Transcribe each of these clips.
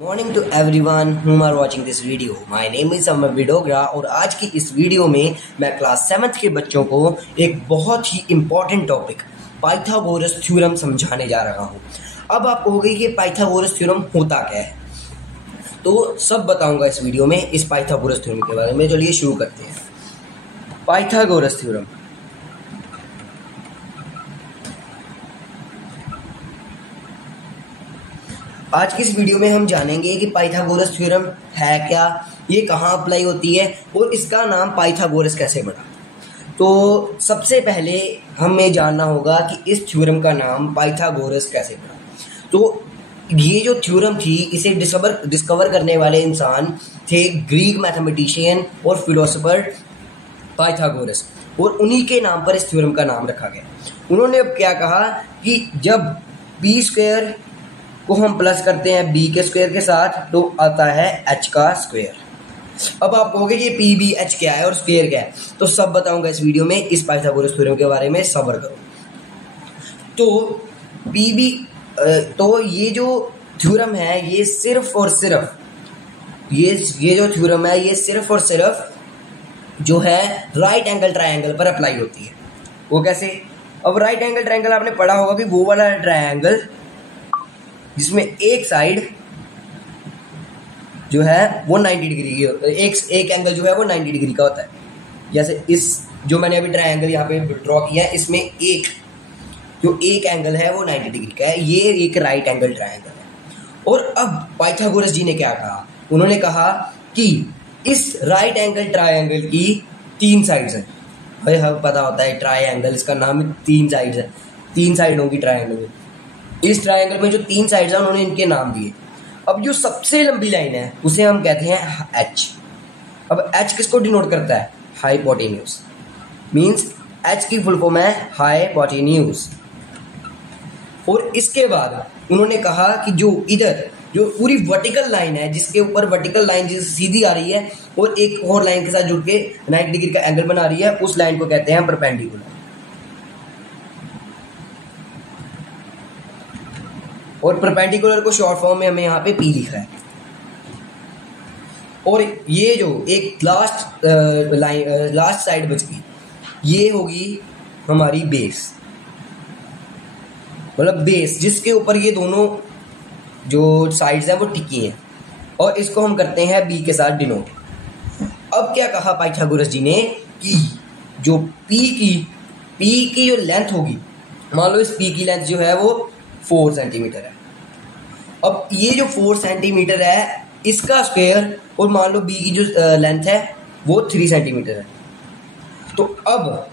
Morning to everyone whom are watching this video. My name is Amar Vidogra और आज की इस वीडियो में मैं क्लास 7th के बच्चों को एक बहुत ही इम्पॉर्टेंट टॉपिक पाइथागोरस थ्योरम समझाने जा रहा हूँ। अब आप कहोगे कि पाइथागोरस थ्योरम होता क्या है, तो सब बताऊंगा इस वीडियो में इस पाइथागोरस थ्योरम के बारे में। चलिए शुरू करते हैं। पाइथागोरस थ्योरम आज की इस वीडियो में हम जानेंगे कि पाइथागोरस थ्योरम है क्या, ये कहाँ अप्लाई होती है और इसका नाम पाइथागोरस कैसे पड़ा। तो सबसे पहले हमें जानना होगा कि इस थ्योरम का नाम पाइथागोरस कैसे पड़ा। तो ये जो थ्योरम थी इसे डिस्कवर करने वाले इंसान थे ग्रीक मैथमेटिशियन और फिलोसोफर पाइथागोरस, और उन्हीं के नाम पर इस थ्योरम का नाम रखा गया। उन्होंने अब क्या कहा कि जब बी स्क्वायर को हम प्लस करते हैं बी के स्क्वायर के साथ तो आता है एच का स्क्वायर। अब आप कहोगे कि पी बी एच क्या है और स्क्वायर क्या है, तो सब बताऊंगा इस वीडियो में इस पाइथागोरस थ्योरम के बारे में। सब्र करो। तो पी बी तो ये जो थ्योरम है ये सिर्फ और सिर्फ ये जो थ्योरम है ये सिर्फ और सिर्फ जो है राइट एंगल ट्रायंगल पर अप्लाई होती है। वो कैसे? अब राइट एंगल ट्रायंगल आपने पढ़ा होगा कि वो वाला ट्रायंगल जिसमें एक साइड जो है वो 90 डिग्री की, एक एंगल जो है वो 90 डिग्री का होता है। जैसे इस जो मैंने अभी ट्रायंगल यहाँ पे ड्रॉ किया है, इसमें एक एंगल है वो 90 डिग्री का है। ये एक राइट एंगल ट्रायंगल है। और अब पाइथागोरस जी ने क्या कहा? उन्होंने कहा कि इस राइट एंगल ट्रायंगल की 3 साइड्स हैं। भाई हमें पता होता है ट्रायंगल, इसका नाम 3 साइड्स है, 3 साइड होगी ट्रायंगल में। इस ट्रायंगल में जो 3 साइड्स हैं उन्होंने इनके नाम दिए। अब जो सबसे लंबी लाइन है उसे हम कहते हैं एच। अब एच किसको डिनोट करता है? हाइपोटेन्यूज। मींस एच की फुल फॉर्म है हाइपोटेन्यूज। और इसके बाद उन्होंने कहा कि जो इधर जो पूरी वर्टिकल लाइन है, जिसके ऊपर वर्टिकल लाइन जिस सीधी आ रही है और एक और लाइन के साथ जुड़ के 90 डिग्री का एंगल बना रही है, उस लाइन को कहते हैं परपेंडिकुलर। और परपेंडिकुलर को शॉर्ट फॉर्म में हमें यहाँ पे पी लिखा है। और ये जो एक लास्ट साइड बचती, ये होगी हमारी बेस, मतलब बेस जिसके ऊपर ये दोनों जो साइड्स हैं वो टिकी हैं, और इसको हम करते हैं बी के साथ डिनोट। अब क्या कहा पाइथागोरस जी ने कि जो पी की जो लेंथ होगी, मान लो इस पी की लेंथ जो है वो 4 सेंटीमीटर है। अब ये जो 4 सेंटीमीटर है इसका स्क्वायर, और मान लो बी की जो लेंथ है वो 3 सेंटीमीटर है। तो अब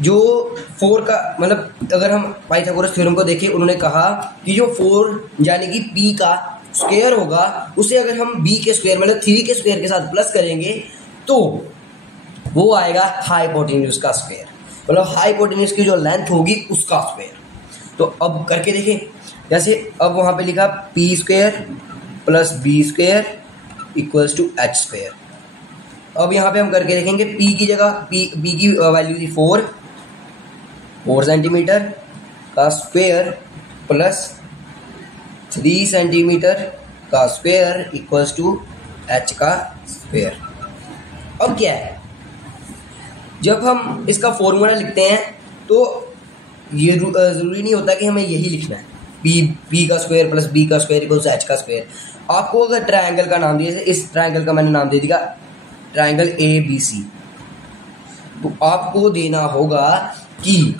जो 4 का मतलब अगर हम पाइथागोरस थ्योरम को देखें, उन्होंने कहा कि जो 4 यानी कि पी का स्क्वायर होगा उसे अगर हम बी के स्क्वायर मतलब 3 के स्क्वायर के साथ प्लस करेंगे तो वो आएगा हाइपोटेन्यूज का स्क्वायर, मतलब हाइपोटेन्यूज की जो लेंथ होगी उसका स्क्वायर। तो अब करके देखें, जैसे अब वहां पे लिखा P square plus B square equals to H square. अब यहाँ पे हम करके देखेंगे, पी की जगह बी की वैल्यू थी 4 सेंटीमीटर का स्क्वायर प्लस 3 सेंटीमीटर का स्क्वायर इक्वल्स टू एच का स्क्वायर। अब क्या है, जब हम इसका फॉर्मूला लिखते हैं तो ये जरूरी नहीं होता कि हमें यही लिखना है, बी का स्क्वायर प्लस बी का स्क्वायर इक्वल्स एच का स्क्वायर। आपको अगर ट्रायंगल का नाम दिया, इस ट्रायंगल का मैंने नाम दे दिया ट्रायंगल ए बी सी, तो आपको देना होगा कि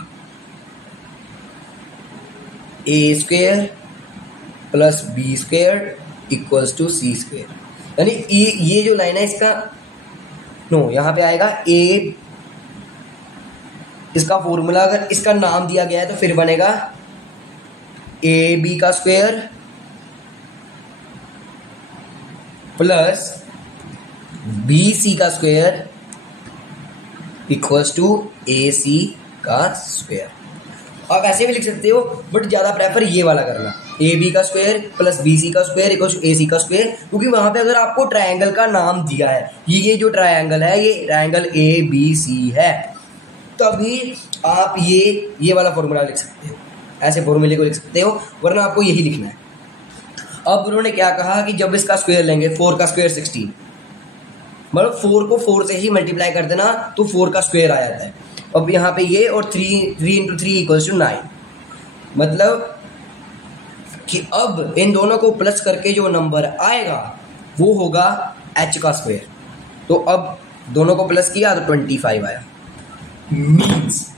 A square plus B square equals to C square. यानी ये जो लाइन है इसका यहाँ पे आएगा ए, इसका फॉर्मूला अगर इसका नाम दिया गया है तो फिर बनेगा ए बी का स्क्वायर प्लस बी सी का स्क्वायर इक्वल्स टू ए सी का स्क्वायर। आप ऐसे भी लिख सकते हो, बट ज़्यादा प्रेफर ये वाला करना, ए बी का स्क्वायर प्लस बी सी का स्क्वायर इक्वल्स टू ए सी का स्क्वायर, क्योंकि वहां पे अगर आपको ट्रायंगल का नाम दिया है, ये जो ट्रायंगल है ये ट्रायंगल ए बी सी है, तभी आप ये वाला फॉर्मूला लिख सकते हो, ऐसे फॉर्मूले को लिख सकते हो, वरना आपको यही लिखना है। अब उन्होंने क्या कहा कि जब इसका स्क्वायर लेंगे 4 का स्क्वायर 16, मतलब 4 को 4 से ही मल्टीप्लाई कर देना तो 4 का स्क्वायर आ जाता है। अब यहाँ पे ये और 3 इंटू 3 इक्वल्स टू 9, मतलब कि अब इन दोनों को प्लस करके जो नंबर आएगा वो होगा h का स्क्वायर। तो अब दोनों को प्लस किया तो 25 आया। मीन्स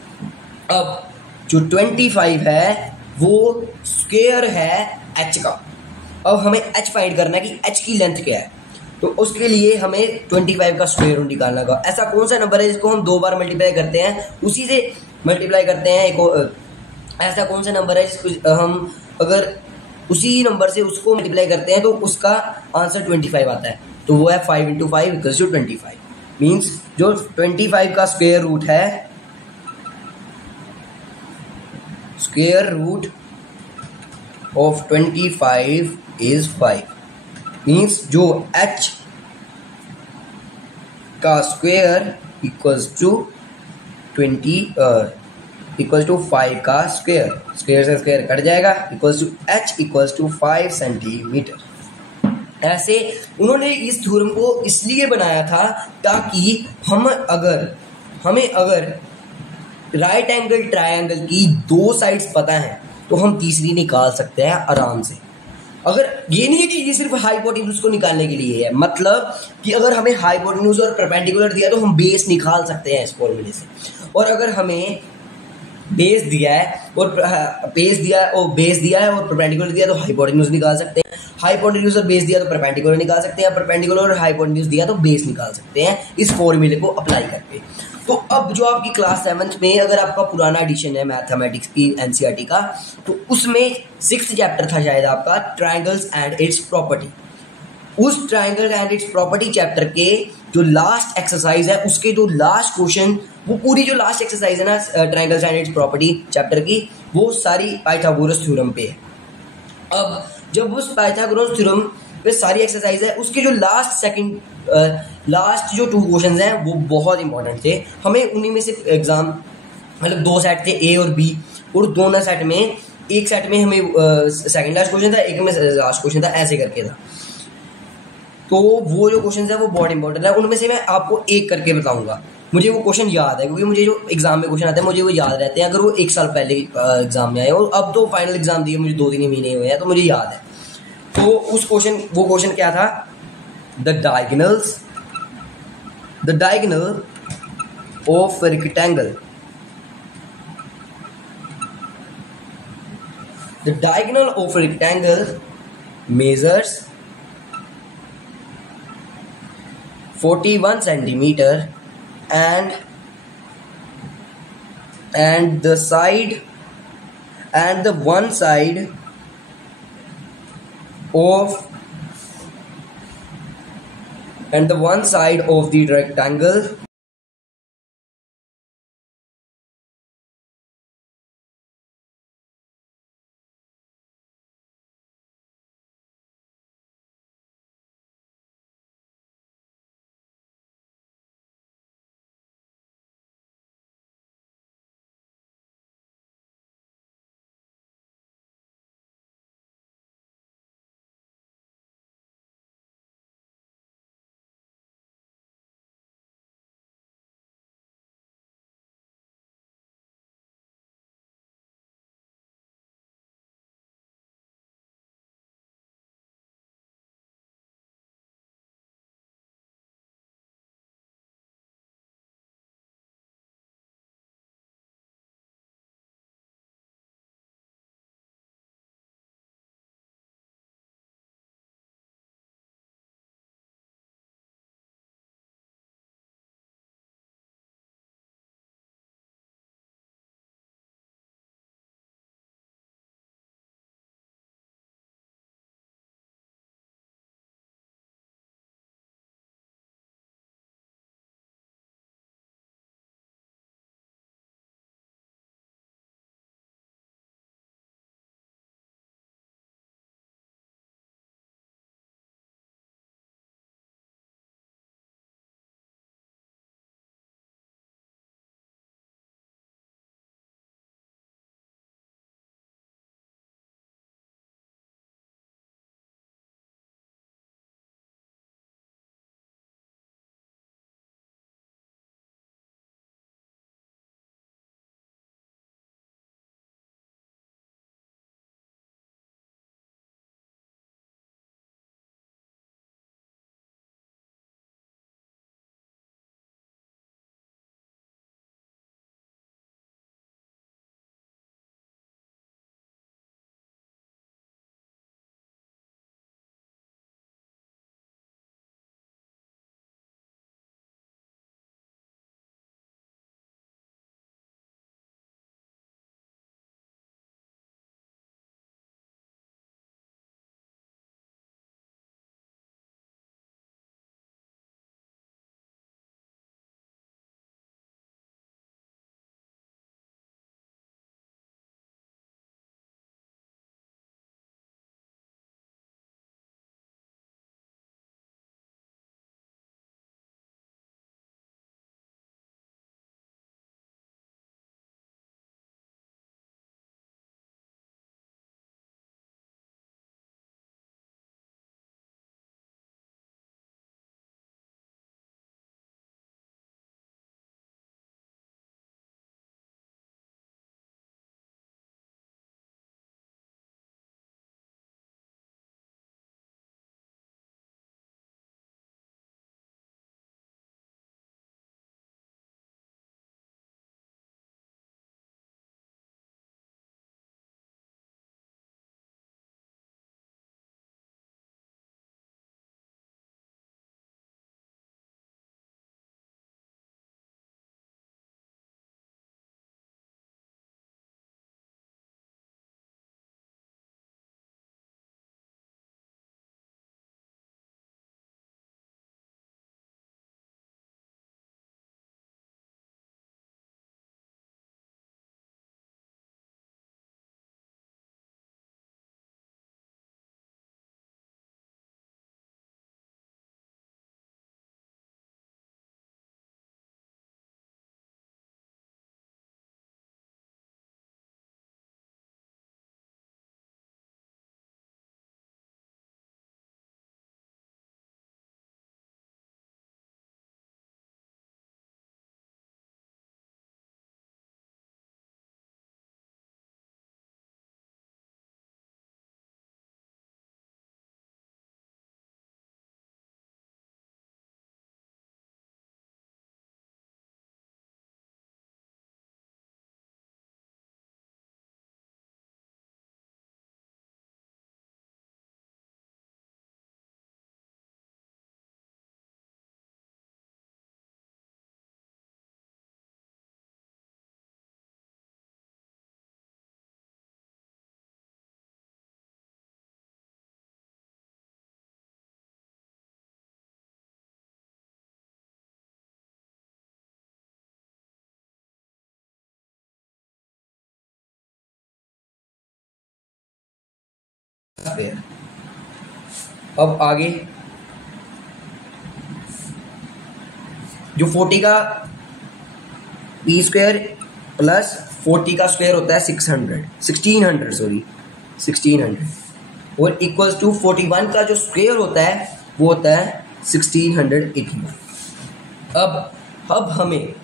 अब जो 25 है वो स्क्वायर है h का। अब हमें h फाइंड करना है कि h की लेंथ क्या है, तो उसके लिए हमें 25 का स्क्वायर रूट निकालना होगा। ऐसा कौन सा नंबर है जिसको हम 2 बार मल्टीप्लाई करते हैं उसी से मल्टीप्लाई करते हैं ऐसा कौन सा नंबर है जिसको हम अगर उसी नंबर से उसको मल्टीप्लाई करते हैं तो उसका आंसर 25 आता है, तो वो है 5 इंटू 5 इक्वल्स टू 25। मीन्स जो 25 का स्क्वायर रूट है, square root of 25 is 5। Means जो h का स्क्वायर इक्वल्स टू 5 का स्क्वायर, स्क्वायर से स्क्वायर कट जाएगा, equals to h equals to 5 centimetre. ऐसे उन्होंने इस थ्योरम को इसलिए बनाया था ताकि हमें अगर राइट एंगल ट्रायंगल की 2 साइड्स पता है तो हम तीसरी निकाल सकते हैं आराम से। अगर ये नहीं है कि ये सिर्फ हाइपोटेन्यूज को निकालने के लिए है, मतलब कि अगर हमें हाइपोटेन्यूज और परपेंडिकुलर दिया तो हम बेस निकाल सकते हैं इस फॉर्मूले से। और अगर हमें बेस दिया है और बेस दिया है और परपेंडिकुलर दिया तो हाइपोटेन्यूज निकाल सकते हैं, हाइपोटेन्यूज और बेस दिया तो परपेंडिकुलर निकाल सकते हैं, परपेंडिकुलर और हाइपोटेन्यूज दिया तो बेस निकाल सकते हैं इस फॉर्मूले को अप्लाई करके। तो अब जो आपकी क्लास 7th में अगर आपका पुराना एडिशन है मैथमेटिक्स की एनसीईआरटी का, तो उसमें 6th चैप्टर था शायद आपका ट्रायंगल्स एंड इट्स प्रॉपर्टी। उस triangle and it's property chapter के जो लास्ट एक्सरसाइज है उसके जो लास्ट क्वेश्चन, वो पूरी जो लास्ट एक्सरसाइज है ना triangles and it's property chapter की, वो सारी पाइथागोरस थ्योरम पे है। अब जब उस पाइथागोरस थ्योरम पे सारी एक्सरसाइज है उसके जो लास्ट जो 2 क्वेश्चंस हैं वो बहुत इंपॉर्टेंट थे। हमें उन्हीं में से एग्जाम मतलब 2 सेट थे ए और बी, और दोनों सेट में एक सेट में हमें सेकंड लास्ट क्वेश्चन था, एक में लास्ट क्वेश्चन था, ऐसे करके था। तो वो जो क्वेश्चन है वो बहुत इंपॉर्टेंट है, उनमें से मैं आपको एक करके बताऊंगा। मुझे वो क्वेश्चन याद है क्योंकि मुझे जो एग्जाम में क्वेश्चन आते हैं मुझे वो याद रहते हैं, अगर वो 1 साल पहले एग्जाम में आए और अब तो फाइनल एग्जाम दिए मुझे 2-3 महीने हुए हैं तो मुझे याद है। तो वो क्वेश्चन क्या था, the diagonal of rectangle, the diagonal of a rectangle measures 41 centimeter and the side and the one side of the rectangle square. अब आगे जो 40 का पी स्क्वायर प्लस 40 का स्क्वायर होता है 1600 और इक्वल्स टू 41 का जो स्क्वायर होता है वो होता है 1681। अब हमें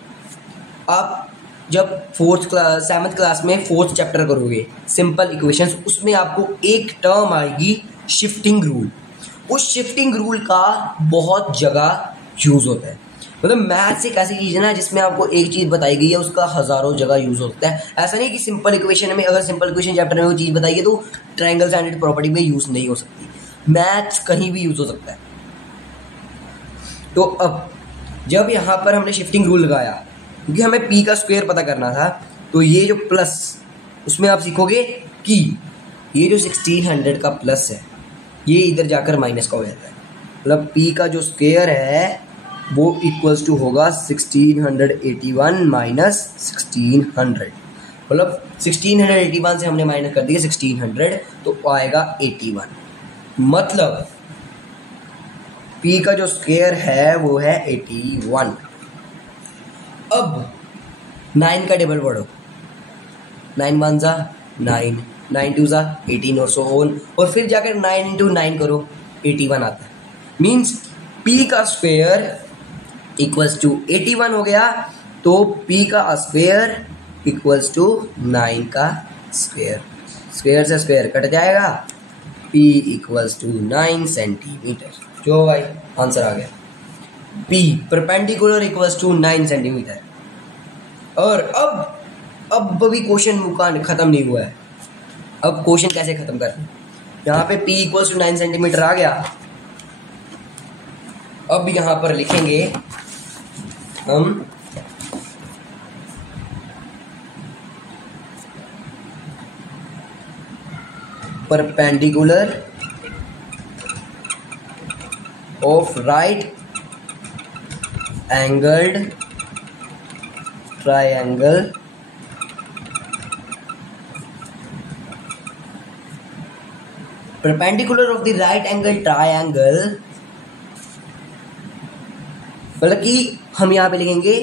आप जब सेवन्थ क्लास में 4th चैप्टर करोगे सिंपल इक्वेशंस, उसमें आपको एक टर्म आएगी शिफ्टिंग रूल। उस शिफ्टिंग रूल का बहुत जगह यूज होता है। मतलब मैथ्स एक ऐसी चीज़ है ना जिसमें आपको एक चीज़ बताई गई है उसका हज़ारों जगह यूज़ होता है। ऐसा नहीं कि सिंपल इक्वेशन में, अगर सिंपल इक्वेशन चैप्टर में वो चीज़ बताई है तो ट्रायंगल स्टैंडर्ड प्रॉपर्टी में यूज़ नहीं हो सकती। मैथ्स कहीं भी यूज़ हो सकता है। तो अब जब यहाँ पर हमने शिफ्टिंग रूल लगाया, क्योंकि हमें पी का स्क्वायर पता करना था, तो ये जो प्लस, उसमें आप सीखोगे कि ये जो 1600 का प्लस है ये इधर जाकर माइनस का हो जाता है। मतलब पी का जो स्क्वायर है वो इक्वल्स टू होगा 1681 माइनस 1600। मतलब 1681 से हमने माइनस कर दिया 1600 तो आएगा 81। मतलब पी का जो स्क्वायर है वो है 81। अब 9 का डबल पढ़ो, 9 1 जा 9, 9 2 जा 18 और सो ऑन, और फिर जाकर 9 इंटू 9 करो 81 आता है। मीन्स पी का स्क्वायर इक्वल्स टू 81 हो गया, तो पी का स्क्वायर इक्वल्स टू 9 का स्क्वायर। स्क्वायर से स्क्वायर कट जाएगा, पी इक्वल्स टू 9 सेंटीमीटर। जो भाई आंसर आ गया, P perpendicular equals to 9 centimetre. और अब भी क्वेश्चन मुकान खत्म नहीं हुआ है। अब क्वेश्चन कैसे खत्म करना, यहाँ पे पी इक्वल्स टू 9 सेंटीमीटर आ गया। अब यहाँ पर लिखेंगे हम perpendicular of right angled triangle perpendicular of the right angle triangle. मतलब कि हम यहाँ पे लिखेंगे,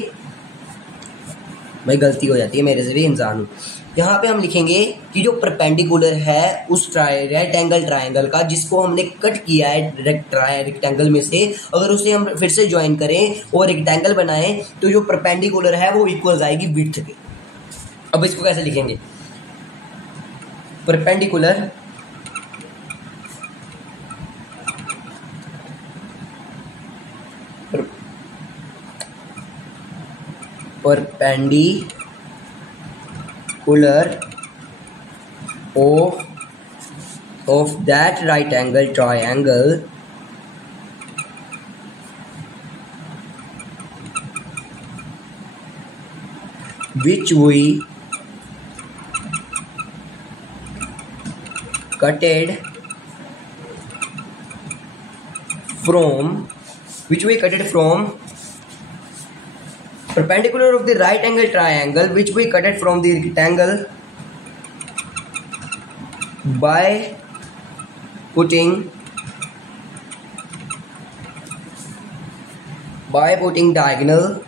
भाई गलती हो जाती है मेरे से भी, इंसान हूँ। यहाँ पे हम लिखेंगे कि जो परपेंडिकुलर है उस राइट एंगल ट्रायंगल का जिसको हमने कट किया है रेक्टेंगल में से, अगर उसे हम फिर से ज्वाइन करें और रेक्टेंगल बनाएं तो जो परपेंडिकुलर है वो इक्वल आएगी विड्थ के। अब इसको कैसे लिखेंगे, perpendicular of that right angle triangle which we cutted from perpendicular of the right angle triangle which we cutted from the rectangle by putting diagonal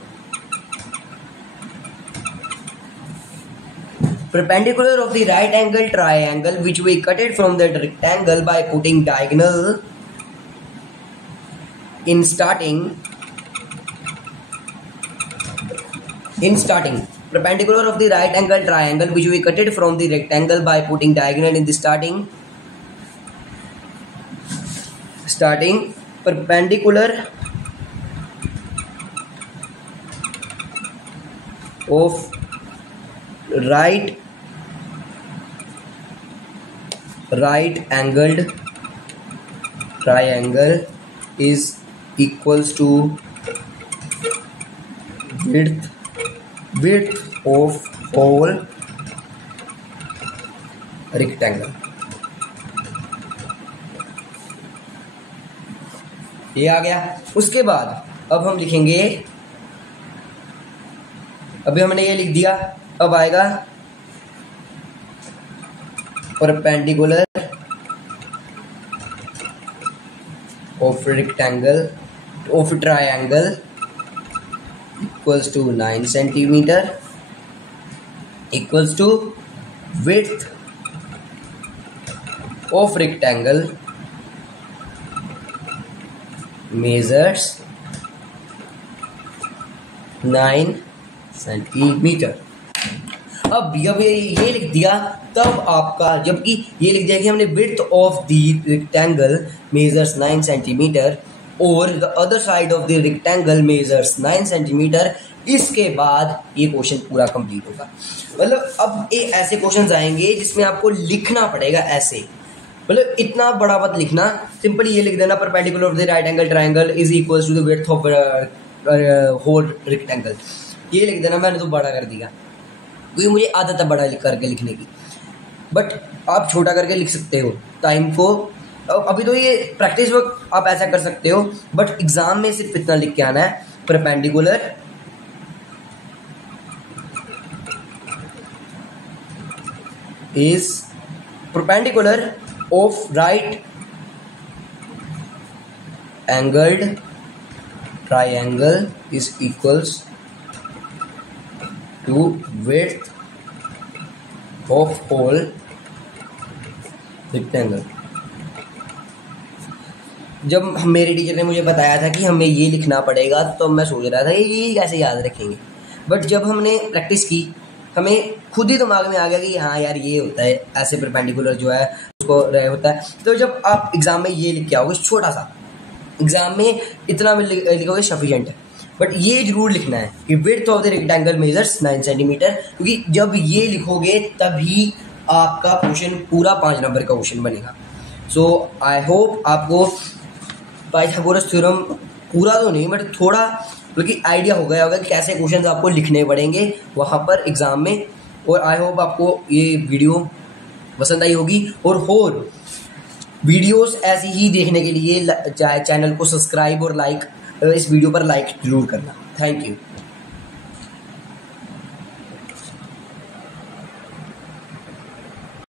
perpendicular of the right angle triangle which we cutted from the rectangle by putting diagonal in starting perpendicular of the right angle triangle which we cutted from the rectangle by putting diagonal in the starting perpendicular of right angled triangle is equals to width of whole rectangle। ये आ गया। उसके बाद अब हम लिखेंगे, अभी हमने ये लिख दिया, अब आएगा perpendicular of rectangle of triangle equals to 9 centimeter equals to width of rectangle measures 9 centimetre. अब ये लिख दिया, तब आपका जबकि ये लिख दिया कि हमने width of the rectangle measures 9 centimetre और the other side of the rectangle measures 9 centimetre, इसके बाद ये क्वेश्चन पूरा कंप्लीट होगा। मतलब अब ये ऐसे क्वेश्चंस आएंगे जिसमें आपको लिखना पड़ेगा ऐसे, मतलब इतना बड़ा मत लिखना, सिंपल ये लिख देना perpendicular of the right angle triangle is equal to the width of whole rectangle, ये लिख देना। मैंने तो बड़ा कर दिया क्योंकि मुझे आदत है बड़ा करके लिखने की, बट आप छोटा करके लिख सकते हो टाइम को। अभी तो ये प्रैक्टिस वर्क आप ऐसा कर सकते हो, बट एग्जाम में सिर्फ इतना लिख के आना है, perpendicular is perpendicular of right angled triangle is equals to width of whole rectangle। जब मेरे टीचर ने मुझे बताया था कि हमें ये लिखना पड़ेगा तो मैं सोच रहा था ये कैसे याद रखेंगे, बट जब हमने प्रैक्टिस की हमें खुद ही दिमाग में आ गया कि हाँ यार ये होता है ऐसे परपेंडिकुलर जो है उसको रहे होता है। तो जब आप एग्जाम में ये लिख के आओगे, छोटा सा एग्जाम में इतना में लिखोगे सफिशिएंट है, बट ये जरूर लिखना है कि width of the rectangle measures 9 centimetre, क्योंकि जब ये लिखोगे तभी आपका क्वेश्चन पूरा 5 नंबर का क्वेश्चन बनेगा। सो आई होप आपको पाइथागोरस थ्योरम पूरा तो नहीं बट थोड़ा बल्कि आइडिया हो गया होगा कि कैसे क्वेश्चंस आपको लिखने पड़ेंगे वहाँ पर एग्जाम में। और आई होप आपको ये वीडियो पसंद आई होगी, और वीडियोस ऐसी ही देखने के लिए चैनल को सब्सक्राइब और लाइक, इस वीडियो पर लाइक जरूर करना। Thank you.